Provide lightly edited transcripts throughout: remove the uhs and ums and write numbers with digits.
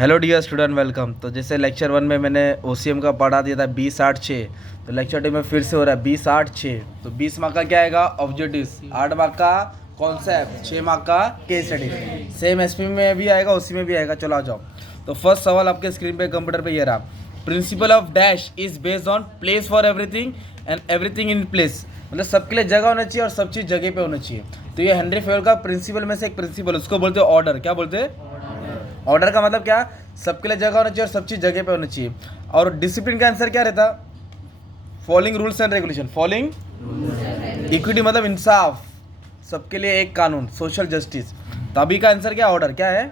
Hello dear student, welcome. तो जैसे lecture 1 में मैंने ओसीएम का पढ़ा दिया था 20-8-6, तो लेक्चर 2 में फिर से हो रहा है 20-8-6। तो 20 मार्क का क्या आएगा? ऑब्जेक्टिव्स, 8 मार्क का कॉन्सेप्ट, 6 मार्क का केस स्टडी। सेम एसपी में भी आएगा, उसी में भी आएगा। चलो आ जाओ। तो फर्स्ट सवाल आपके स्क्रीन पे कंप्यूटर पे ये रहा। Principal of dash is based on place for everything and everything in place. मतलब सबके लिए जगह होना चाहिए और सब चीज़ जगह पे होना चाहिए। तो ये हेनरी फेवल का प्रिंसिपल में से एक प्रिंसिपल, उसको बोलते हैं ऑर्डर। क्या बोलते हैं? ऑर्डर का मतलब क्या? सबके लिए जगह होना चाहिए और सब चीज़ जगह पे होनी चाहिए। और डिसिप्लिन का आंसर क्या रहता? Following rules and regulation. Following equity मतलब इंसाफ, सबके लिए एक कानून, सोशल जस्टिस। तो अभी का आंसर क्या? ऑर्डर। क्या है?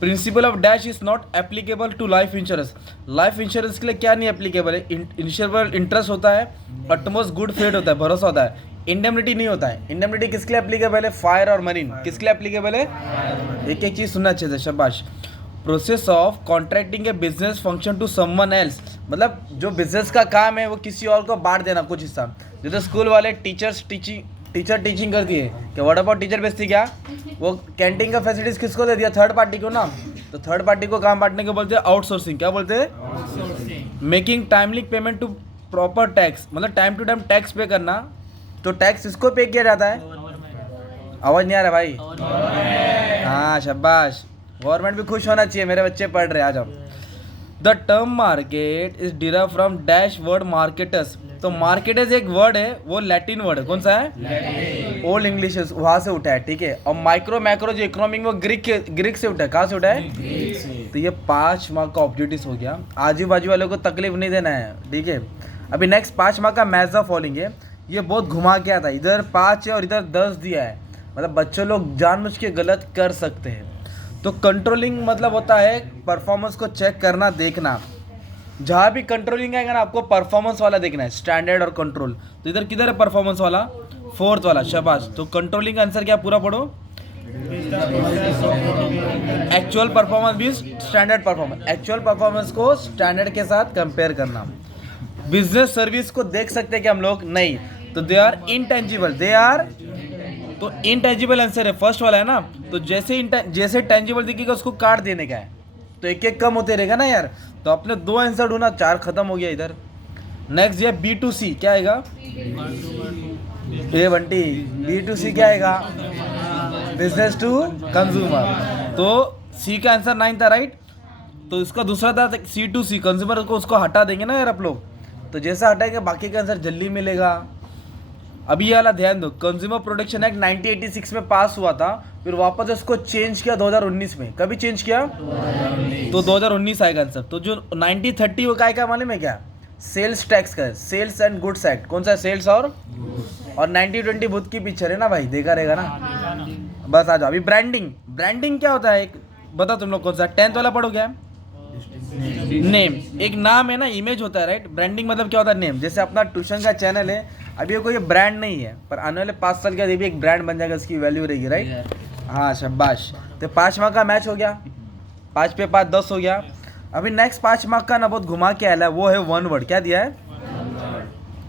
Principle of dash is not applicable to life insurance. Life insurance के लिए क्या नहीं एप्लीकेबल है? इंश्योरेबल इंटरेस्ट होता है, अटमोस्ट गुड फेट होता है, भरोसा होता है। इंडेमनिटी नहीं होता है। इंडेमनिटी किसके लिए एप्लीकेबल है? फायर और मरीन। किसके लिए एप्लीकेबल है? एक एक चीज़ सुनना अच्छे से, शाबाश। Process of contracting a business function to someone else, मतलब जो बिजनेस का काम है वो किसी और को बांट देना कुछ हिस्सा। जैसे स्कूल वाले टीचर टीचिंग करती है, क्या व्हाट अबाउट टीचर बेचती? क्या वो कैंटीन का फैसिलिटीज किसको दे दिया? थर्ड पार्टी को ना। तो थर्ड पार्टी को काम बांटने को बोलते हैं आउटसोर्सिंग। क्या बोलते हैं? Making timely payment to proper tax, मतलब time to time tax pay करना। तो टैक्स इसको पे किया जाता है। आवाज़ नहीं आ रहा भाई? हाँ शाबाश। गवर्नमेंट भी खुश होना चाहिए, मेरे बच्चे पढ़ रहे। आ जाओ। The term market is derive from dash word markets. तो मार्केटस एक वर्ड है, वो लैटिन वर्ड है। कौन सा है? ओल्ड इंग्लिश, वहाँ से उठा है, ठीक है। और माइक्रो मैक्रो जो इकोनॉमिक वो ग्रीक से उठा है। कहाँ से उठा है? तो ये 5 मार्क का ऑब्जेक्टिव हो गया। आजू बाजू वालों को तकलीफ नहीं देना है, ठीक है। अभी नेक्स्ट 5 मार्क का मैच ऑफ फॉलोइंग है। ये बहुत घुमा के आता है, इधर 5 है और इधर 10 दिया है। मतलब बच्चे लोग जानबूझ के गलत कर सकते हैं। तो कंट्रोलिंग मतलब होता है परफॉर्मेंस को चेक करना, देखना। जहाँ भी कंट्रोलिंग आएगा ना, आपको परफॉर्मेंस वाला देखना है, स्टैंडर्ड और कंट्रोल। तो इधर किधर है परफॉर्मेंस वाला? 4th वाला, शाबाश। तो कंट्रोलिंग का आंसर क्या? पूरा पढ़ो। एक्चुअल परफॉर्मेंस भी स्टैंडर्ड परफॉर्मेंस। एक्चुअल परफॉर्मेंस को स्टैंडर्ड के साथ कंपेयर करना। बिजनेस सर्विस को देख सकते हैं कि हम लोग नहीं, तो they are intangible. They are, तो इनटेंजिबल आंसर है फर्स्ट वाला है ना। तो जैसे टेंजिबल दिखेगा उसको काट देने का है, तो एक एक कम होते रहेगा ना यार। तो अपने 2 आंसर ढूंढना, 4 खत्म हो गया इधर। नेक्स्ट ये B2C क्या आएगा? ये बंटी B2C क्या आएगा? Business to consumer. तो C का आंसर 9 था, राइट। तो इसका दूसरा था C2C, कंज्यूमर को, उसको हटा देंगे ना यार आप लोग। तो जैसा हटाएंगे बाकी का आंसर जल्दी मिलेगा। अभी ये वाला ध्यान दो, कंज्यूमर प्रोटेक्शन एक्ट 1986 में पास हुआ था, फिर वापस उसको चेंज किया 2019 में। कभी चेंज किया? तो 2019 आएगा आंसर। तो जो 1930 वो का मालूम है क्या? सेल्स टैक्स का, सेल्स एंड गुड्स एक्ट। कौन सा? सेल्स और 1920 बुद्ध की पिक्चर है ना भाई, देखा रहेगा ना। बस आ जाओ। अभी ब्रांडिंग क्या होता है? एक बताओ तुम लोग कौन सा? 10th वाला पढ़ो क्या? नेम, एक नाम है ना, इमेज होता है, राइट। ब्रांडिंग मतलब क्या होता है? नेम। जैसे अपना ट्यूशन का चैनल है, अभी कोई ब्रांड नहीं है, पर आने वाले 5 साल के बाद ये भी एक ब्रांड बन जाएगा, उसकी वैल्यू रहेगी, राइट। हाँ शाबाश। तो 5 मार्क का मैच हो गया, 5 पे 5 10 हो गया। अभी नेक्स्ट 5 मार्क का ना बहुत घुमा के आया है, वो है 1 वर्ड। क्या दिया है?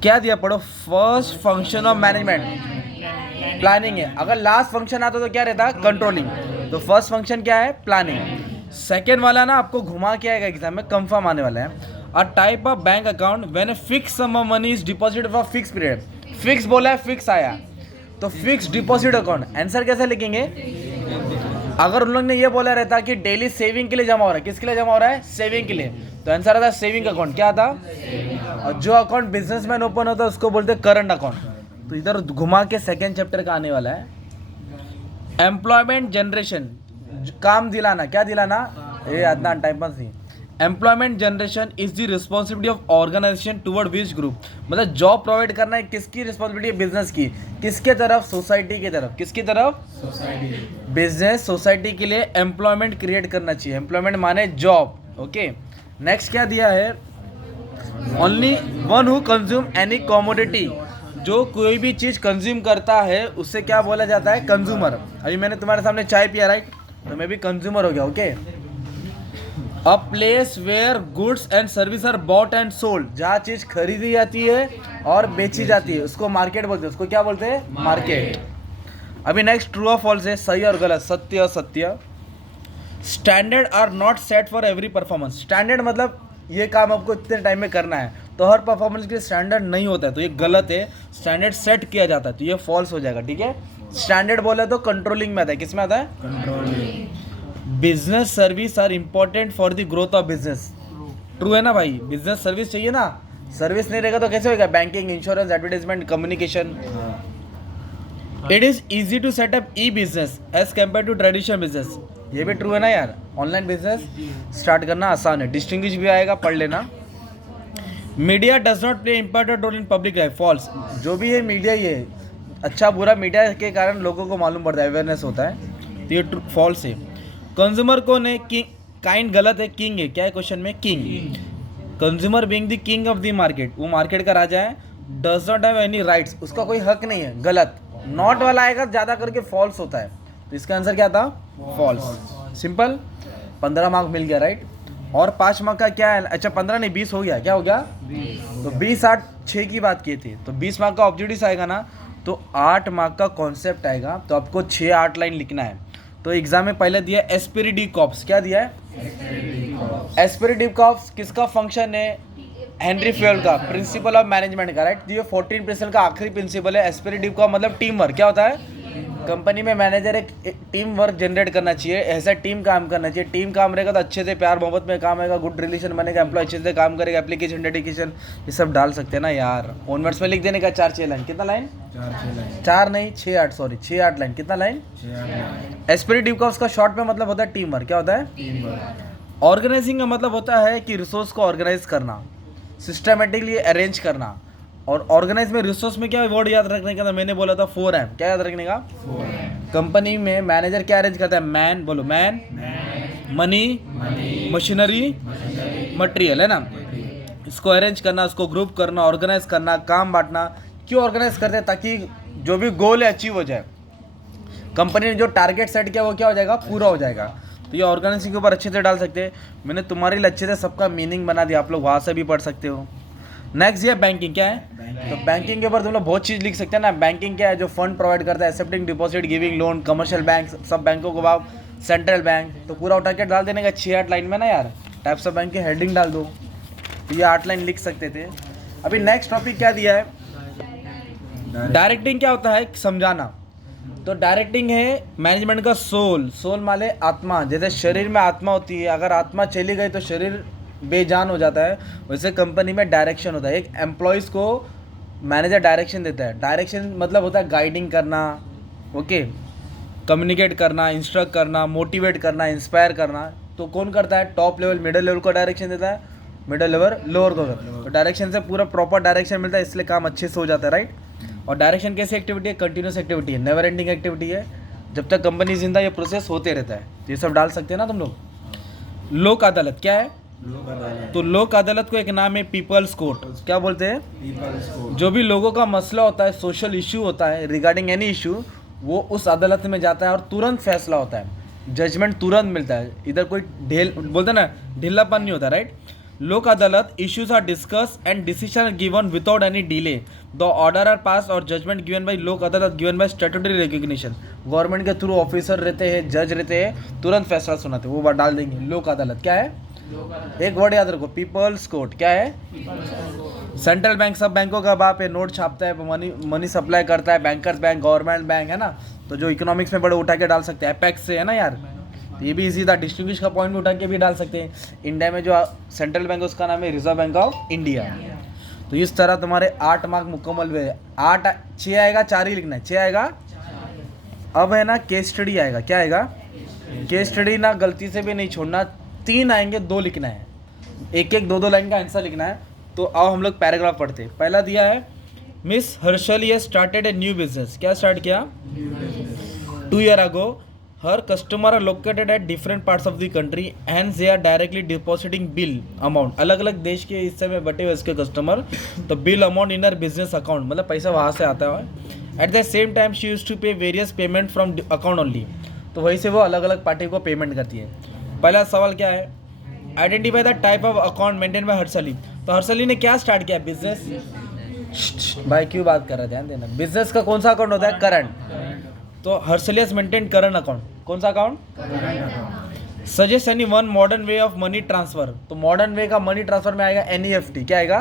क्या दिया? पढ़ो। First function of management planning है। अगर लास्ट फंक्शन आता तो क्या रहता? कंट्रोलिंग। तो फर्स्ट फंक्शन क्या है? प्लानिंग। सेकेंड वाला ना आपको घुमा के आएगा एग्जाम में, कंफर्म आने वाला है। A type of bank account when a fix sum of money is deposited for fix period. Fix बोला है, फिक्स आया, तो फिक्स डिपॉजिट अकाउंट। आंसर कैसे लिखेंगे? अगर उन लोग ने ये बोला रहता कि डेली सेविंग के लिए जमा हो रहा है, किसके लिए जमा हो रहा है? सेविंग के लिए, तो आंसर आता सेविंग अकाउंट। क्या आता? और जो अकाउंट बिजनेसमैन ओपन होता है उसको बोलते हैं करंट अकाउंट। तो इधर घुमा के सेकेंड चैप्टर का आने वाला है। एम्प्लॉयमेंट जनरेशन, काम दिलाना। क्या दिलाना? ये आदना टाइम पास नहीं। Employment generation is the responsibility of organization toward which group. मतलब जॉब प्रोवाइड करना है, किसकी रिस्पॉन्सिबिलिटी है? बिजनेस की। किसके तरफ? सोसाइटी की तरफ। किसकी तरफ? सोसाइटी। बिजनेस सोसाइटी के लिए एम्प्लॉयमेंट क्रिएट करना चाहिए। एम्प्लॉयमेंट माने जॉब, ओके। नेक्स्ट क्या दिया है? Only one who consume any commodity. जो कोई भी चीज़ कंज्यूम करता है उससे क्या बोला जाता है? कंज्यूमर। अभी मैंने तुम्हारे सामने चाय पिया, राइट, तो मैं भी कंज्यूमर हो गया, okay. A place where goods and service are bought and sold. जहाँ चीज़ खरीदी जाती है और बेची जाती है उसको मार्केट बोलते हैं। उसको क्या बोलते हैं? मार्केट। अभी नेक्स्ट ट्रू और फॉल्स है, सही और गलत, सत्य असत्य। Standard are not set for every performance. Standard मतलब ये काम आपको इतने टाइम में करना है, तो हर परफॉर्मेंस के लिए स्टैंडर्ड नहीं होता है, तो ये गलत है। स्टैंडर्ड सेट किया जाता है, तो ये फॉल्स हो जाएगा, ठीक है। स्टैंडर्ड बोले तो कंट्रोलिंग में आता है, किस में आता है? Controlling. Business service are important for the growth of business. True है ना भाई, बिजनेस सर्विस चाहिए ना, सर्विस नहीं रहेगा तो कैसे होगा? Banking, insurance, advertisement, communication. It is easy to setup e business as compare to traditional business. ये भी ट्रू है ना यार, ऑनलाइन बिजनेस स्टार्ट करना आसान है। डिस्टिंग्विश भी आएगा, पढ़ लेना। Media does not play important role in public life. False. जो भी है मीडिया, ये अच्छा बुरा मीडिया के कारण लोगों को मालूम पड़ता है, अवेयरनेस होता है, तो ये फॉल्स है। कंज्यूमर कौन है? किंग। काइंड गलत है, किंग है। क्या है क्वेश्चन में? King. Consumer being the king of the market, वो मार्केट का राजा है। Does not have any rights, उसका कोई हक नहीं है, गलत। नॉट वाला आएगा ज़्यादा करके फॉल्स होता है, तो इसका आंसर क्या था? फॉल्स। सिंपल। 15 मार्क मिल गया, राइट। और 5 मार्क का क्या है? अच्छा 15 नहीं 20 हो गया, क्या हो गया? 20। तो 20 8 6 की बात की थी, तो 20 मार्क का ऑब्जेक्टिव आएगा ना, तो 8 मार्क का कॉन्सेप्ट आएगा, तो आपको 6-8 लाइन लिखना है। तो एग्जाम में पहले दिया एस्पिरी डी कॉप्स। क्या दिया है? एस्पिरी डी कॉप्स किसका फंक्शन है? हेनरी फ्यूल का, प्रिंसिपल ऑफ मैनेजमेंट का, राइट। ये 14 प्रिंसिपल का आखिरी प्रिंसिपल है। एस्पिरी डी कॉप मतलब टीम वर्क। क्या होता है? कंपनी में मैनेजर एक टीम वर्क जनरेट करना चाहिए, ऐसा टीम काम करना चाहिए। टीम काम रहेगा तो अच्छे से प्यार मोहब्बत में काम आएगा, गुड रिलेशन बनेगा, एम्प्लॉय अच्छे से काम करेगा, एप्लीकेशन, डेडिकेशन, ये सब डाल सकते हैं ना यार। ओनवर्ड्स में लिख देने का 4-6 लाइन। कितना लाइन? 4 नहीं 6-8, सॉरी 6-8 लाइन। कितना लाइन? एस्पिरिट डिकॉप्स का शॉर्ट में मतलब होता है टीम वर्क। क्या होता है? ऑर्गेनाइजिंग का मतलब होता है कि रिसोर्स को ऑर्गेनाइज करना, सिस्टमेटिकली अरेंज करना। और ऑर्गेनाइज में रिसोर्स में क्या वर्ड याद रखने का था? मैंने बोला था 4M। क्या याद रखने का? 4M। कंपनी में मैनेजर क्या अरेंज करता है? मैन, बोलो मैन, मनी, मशीनरी, मटेरियल, है ना। इसको अरेंज करना, इसको ग्रुप करना, ऑर्गेनाइज करना, काम बांटना। क्यों ऑर्गेनाइज करते हैं? ताकि जो भी गोल है अचीव हो जाए, कंपनी ने जो टारगेट सेट किया वो क्या हो जाएगा? पूरा हो जाएगा। तो ये ऑर्गेनाइजिंग के ऊपर अच्छे से डाल सकते हैं। मैंने तुम्हारे लिए अच्छे से सबका मीनिंग बना दिया, आप लोग वहाँ से भी पढ़ सकते हो। नेक्स्ट ये बैंकिंग। क्या है? तो बैंकिंग के ऊपर तुम लोग बहुत चीज़ लिख सकते हैं ना। बैंकिंग क्या है? जो फंड प्रोवाइड करता है, accepting deposit, giving loan, commercial bank, सब बैंकों को बाद सेंट्रल बैंक, तो पूरा उठा के डाल देने का 6-8 लाइन में ना यार। टाइप्स ऑफ बैंक की हेडिंग डाल दो, तो ये 8 लाइन लिख सकते थे। अभी नेक्स्ट टॉपिक क्या दिया है? डायरेक्टिंग क्या होता है? समझाना। तो डायरेक्टिंग है मैनेजमेंट का सोल। सोल माने आत्मा। जैसे शरीर में आत्मा होती है, अगर आत्मा चली गई तो शरीर बेजान हो जाता है, वैसे कंपनी में डायरेक्शन होता है। एक एम्प्लॉयज़ को मैनेजर डायरेक्शन देता है। डायरेक्शन मतलब होता है गाइडिंग करना, ओके, कम्युनिकेट करना, इंस्ट्रक्ट करना, मोटिवेट करना, इंस्पायर करना। तो कौन करता है? टॉप लेवल, मिडिल लेवल को डायरेक्शन देता है, मिडिल लेवल लोअर को। तो डायरेक्शन से पूरा प्रॉपर डायरेक्शन मिलता है, इसलिए काम अच्छे से हो जाता है, राइट। और डायरेक्शन कैसी एक्टिविटी है? कंटिन्यूस एक्टिविटी है, नेवर एंडिंग एक्टिविटी है। जब तक कंपनी जिंदा ये प्रोसेस होते रहता है। तो ये सब डाल सकते हैं ना तुम लोग। लोक अदालत क्या है? तो लोक अदालत को एक नाम है पीपल्स कोर्ट। क्या बोलते हैं? Peoples court. जो भी लोगों का मसला होता है, सोशल इशू होता है, रिगार्डिंग एनी इशू, वो उस अदालत में जाता है और तुरंत फैसला होता है, जजमेंट तुरंत मिलता है। इधर कोई ढेल बोलते हैं ना, ढीलापन नहीं होता, right. Lok Adalat issues are discuss and decision given without any delay. The order are pass और judgement given by Lok Adalat given by statutory recognition. Government के थ्रू ऑफिसर रहते हैं, जज रहते हैं, तुरंत फैसला सुनाते हैं, वो बात डाल देंगे। लोक अदालत क्या है? एक वर्ड याद रखो, पीपल्स कोर्ट। क्या है? सेंट्रल बैंक सब बैंकों का बाप है, नोट छापता है, मनी सप्लाई करता है, बैंकर्स बैंक, गवर्नमेंट बैंक, है ना। तो जो इकोनॉमिक्स में बड़े उठा के डाल सकते हैं, एपेक्स से, है ना यार। तो ये भी इजी था, डिस्टिंग्विश का पॉइंट उठा के भी डाल सकते हैं। इंडिया में जो सेंट्रल बैंक है उसका नाम है रिजर्व बैंक ऑफ इंडिया। तो इस तरह तुम्हारे 8 मार्क मुकम्मल हुए। 8 6 आएगा, 4 ही लिखना है, 6 आएगा। अब है ना केस स्टडी आएगा। क्या आएगा? केस स्टडी ना गलती से भी नहीं छोड़ना, 3 आएंगे, 2 लिखना है, एक 2 लाइन का आंसर लिखना है। तो आओ हम लोग पैराग्राफ पढ़ते हैं। पहला दिया है, मिस हर्षल ये स्टार्टेड ए न्यू बिजनेस। क्या स्टार्ट किया? 2 years ago her customer are located at different parts of the country and they are directly depositing bill amount। अलग अलग देश के हिस्से में बटे हुए इसके कस्टमर, तो bill amount in her business account, मतलब पैसा वहाँ से आता है। At the same time she use to pay various payment from account only. तो वहीं से वो अलग अलग पार्टी को पेमेंट करती है। पहला सवाल क्या है? Identify the type of account maintain by Harshali. तो हर्षली ने क्या स्टार्ट किया? बिजनेस। भाई क्यों बात कर रहे हैं, ध्यान देना। बिजनेस का कौन सा अकाउंट होता है? करंट। तो हर्षलियस मेंटेन करंट अकाउंट। कौन सा account? Suggest any one modern way of money transfer. तो मॉडर्न वे का मनी ट्रांसफर में आएगा NEFT। क्या आएगा?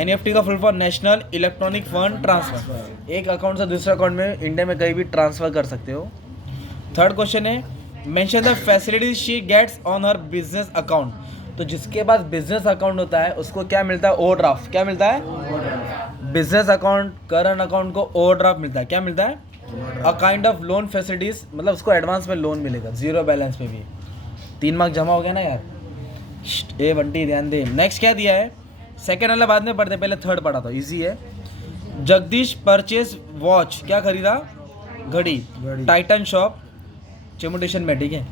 NEFT का full form national electronic fund transfer. एक अकाउंट से दूसरे अकाउंट में इंडिया में कहीं भी ट्रांसफर कर सकते हो। थर्ड क्वेश्चन है mention the facilities she gets on her business account. तो जिसके पास बिजनेस अकाउंट होता है उसको क्या मिलता है? ओवरड्राफ्ट। क्या मिलता है? बिजनेस अकाउंट करंट अकाउंट को ओवरड्राफ्ट मिलता है। क्या मिलता है? A kind of loan facilities, मतलब उसको एडवांस में लोन मिलेगा जीरो बैलेंस पे भी। 3 मार्क जमा हो गया ना यार। ए बंटी ध्यान दे। नेक्स्ट क्या दिया है? सेकंड वाला बाद में पढ़ते, पहले थर्ड पढ़ा था, इजी है। Jagdish purchase watch. क्या खरीदा? घड़ी। टाइटन शॉप चेमुटेशन में, ठीक है।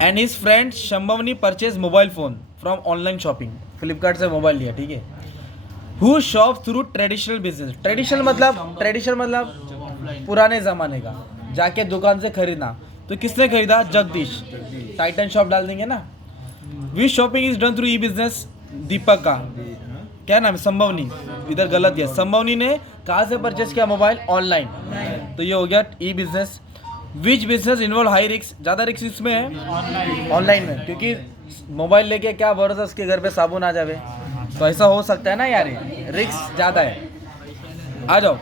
And his friend Shambhavni purchase mobile phone from online shopping. Flipkart से मोबाइल लिया, ठीक है। Who shop through traditional business. Traditional मतलब पुराने ज़माने का, जाके दुकान से खरीदना। तो किसने खरीदा? जगदीश। टाइटन शॉप डाल देंगे ना। Which shopping is done through e business. Deepak का क्या नाम है? संभवनी। इधर गलत है। संभवनी ने कहाँ से परचेस किया मोबाइल? ऑनलाइन। तो ये हो गया e business. Which business involve high risk. ज़्यादा रिस्क इसमें है ऑनलाइन में, क्योंकि मोबाइल लेके क्या भरोसा उसके घर पे साबुन आ जावे। तो ऐसा हो सकता है ना यार, रिस्क ज़्यादा है। आ जाओ।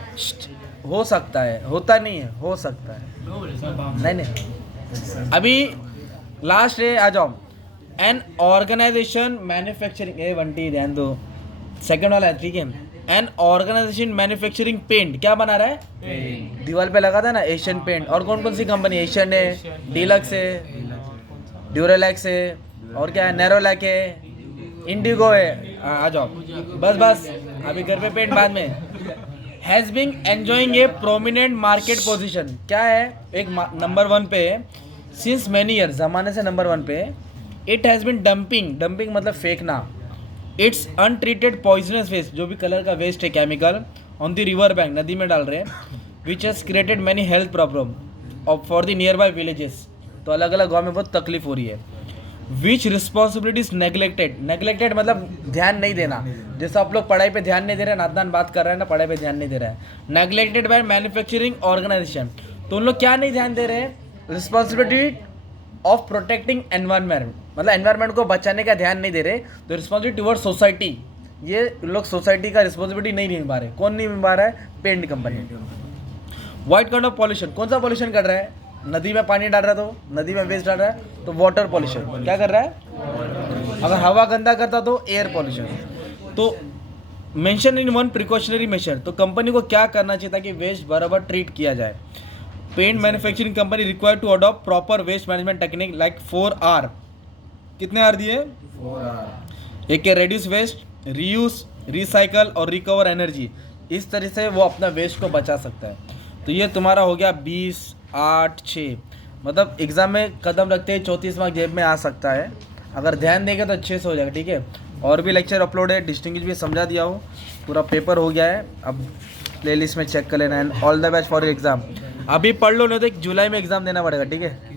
हो सकता है, होता नहीं है, हो सकता है। नहीं अभी लास्ट है, आ जाओ। An organization manufacturing. ए बंटी ध्यान दो, सेकंड वाला है, ठीक है। An organization manufacturing paint. क्या बना रहा है? दीवार पे लगा था ना एशियन पेंट। और कौन कौन सी कंपनी? एशियन है, डीलक्स है, ड्यूरेलैक्स है, और क्या है? नेरोलैक है, इंडिगो है। आ जाओ बस अभी घर पे पेंट बाद में। Has been enjoying a prominent market position. क्या है? एक नंबर 1 पे है सिंस मैनी ईयर, ज़माने से नंबर 1 पे है। इट हैज़ बीन डंपिंग मतलब फेंकना। इट्स अनट्रीटेड पॉइजनस वेस्ट, जो भी कलर का वेस्ट है chemical, on the river bank, नदी में डाल रहे हैं। Which has created many health problem for the near by villages. तो अलग अलग गाँव में बहुत तकलीफ हो रही है। विच रिस्पॉन्सिबिलिटी इज नेग्लेक्टेड मतलब ध्यान नहीं देना। जैसे आप लोग पढ़ाई पे ध्यान नहीं दे रहे हैं, नादनान बात कर रहे हैं ना, पढ़ाई पे ध्यान नहीं दे रहा है। Neglected by manufacturing organization. तो उन लोग क्या नहीं ध्यान दे रहे हैं? रिस्पॉन्सिबिलिटी ऑफ प्रोटेक्टिंग एनवायरनमेंट, मतलब एनवायरनमेंट को बचाने का ध्यान नहीं दे रहे। तो रिस्पॉन्सिबिलिटी टुवर्ड सोसाइटी, ये लोग सोसाइटी का रिस्पॉन्सिबिलिटी नहीं निभा रहे। कौन नहीं निभा रहा है? Paint company. What kind of pollution, कौन सा पॉल्यूशन कर रहा है? नदी में पानी डाल रहा है तो नदी में वेस्ट डाल रहा है, तो वाटर पॉल्यूशन। क्या कर रहा है? अगर हवा गंदा करता तो एयर पॉल्यूशन। तो mention in one precautionary major. तो कंपनी को क्या करना चाहिए ताकि वेस्ट बराबर ट्रीट किया जाए? Paint manufacturing company require to adopt proper waste management technique like 4R। कितने आर दिए? 4R। एक है रेड्यूस वेस्ट, रीयूज, रिसाइकल और रिकवर एनर्जी। इस तरह से वो अपना वेस्ट को बचा सकता है। तो ये तुम्हारा हो गया 20, 8, 6। मतलब एग्ज़ाम में कदम रखते ही 34 मार्क जेब में आ सकता है। अगर ध्यान देंगे तो अच्छे से हो जाएगा, ठीक है। और भी लेक्चर अपलोड है, डिस्टिंग्विश भी समझा दिया हो, पूरा पेपर हो गया है। अब प्लेलिस्ट में चेक कर लेना। And all the best for exam. अभी पढ़ लो, नहीं तो जुलाई में एग्ज़ाम देना पड़ेगा, ठीक है।